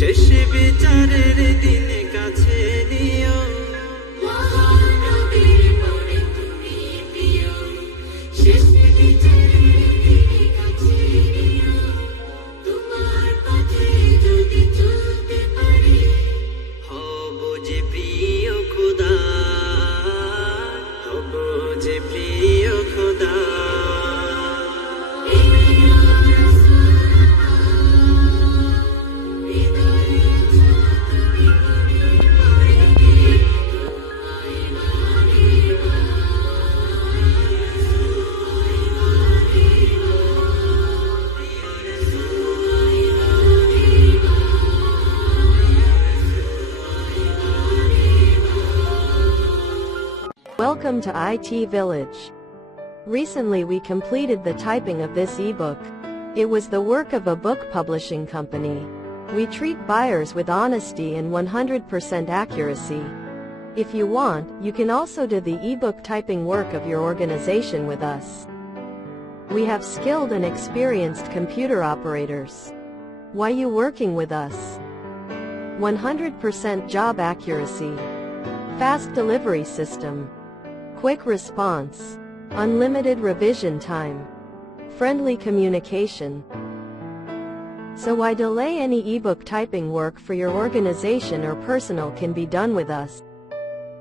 শেষ বিচারের দিনে কাছে নিও মহানবীর পরে তুমি প্রিয় শেষ বিচারের দিনে কাছে নিও তোমার পথে যদি চলতে পারি হব যে প্রিয় খোদা হব যে প্রিয় খোদা Welcome to IT Village. Recently we completed the typing of this ebook. It was the work of a book publishing company. We treat buyers with honesty and 100% accuracy. If you want, you can also do the ebook typing work of your organization with us. We have skilled and experienced computer operators. Why you working with us? 100% job accuracy. Fast delivery system. Quick response. Unlimited revision time. Friendly communication. So why delay? Any ebook typing work for your organization or personal can be done with us.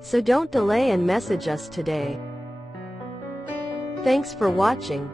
So don't delay and message us today. Thanks for watching.